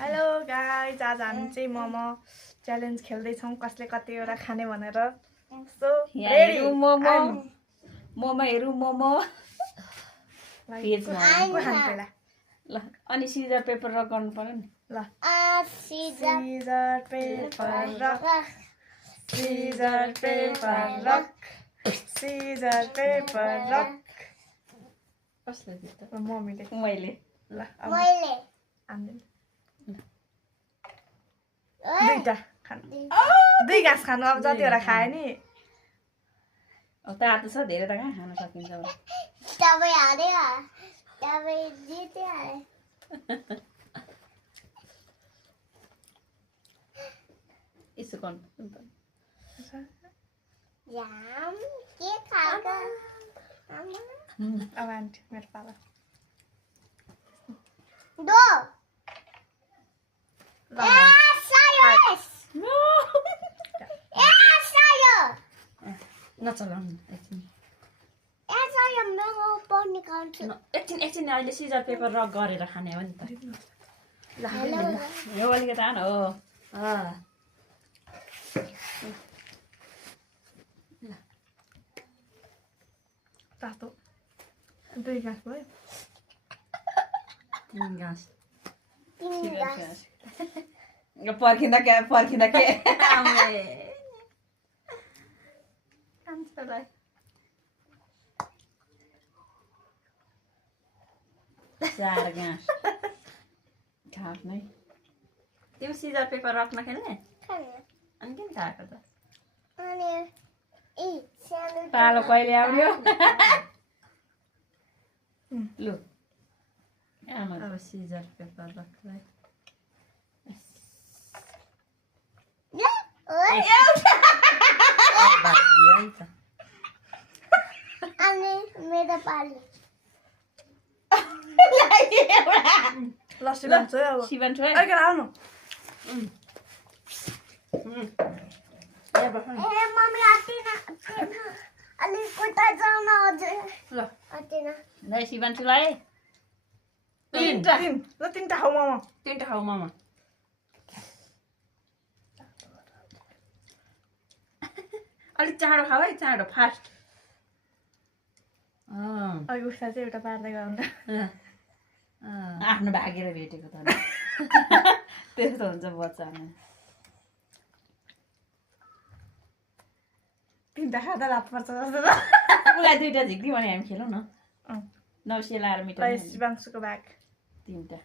Hello guys, आज हामी चाहिँ मोमो च्यालेन्ज खेल्दैछौँ कसले कतिवटा खाने भनेर। सो रेडी मोमो मोमोहरू मोमो पेजमा खानु पहिला ल अनि सिजर पेपर रक गर्नु पर्यो नि ल scissor paper rock scissor paper rock scissor paper rock कसले दियो त मम्मीले मैले ल मैले आन्दिन दुईटा खानु दुई घाँस खानु अब जतिवटा खायो नि अब तातो छ धेरै त कहाँ खान सकिन्छ अब तपाईँ हार्यो तपाईँ जित्यो यसो गर्नु जाम के खाएको अब आन्टी मेरो पाला दो ल नचलाउनु एकछिन निकाल्छु एकछिन एकछिन अहिले सिजर पेपर रक गरेर खाने हो नि त यो अलिकति आन हो तातो दुई घाँस भयो तिन घाँस तिमी गाँस पर्खिँदा के कान्छोलाई चार घाँस खास नै तिमी सिजर पेपर रक नखेल्ने अनि किन खाएको त पालो कहिले आउने लु आमा अब सिजर पेपर रकलाई अनि मेरो पाली लस्सी बन्छ अब शिवन छोए अहिले आउनु ए मम्मी आतिना अलि कोता जाउन हजुर ल आतिना ल शिवन छोलाई तिनटा ल तिनटा खाऊ मोमो तिनटा खाऊ मामा अलिक चाँडो खाऊ है चाँडो फास्ट अहिले उसलाई चाहिँ एउटा पार्दै गरौँ आफ्नो भागेर भेटेको त त्यस्तो हुन्छ बच्चामा तिनटा खाँदा लाभ पर्छ जस्तो त उसलाई दुइटा झिक्दी भने हामी खेलौँ न नौसिया लाएर मिठाई शिवांशुको ब्याग तिनटा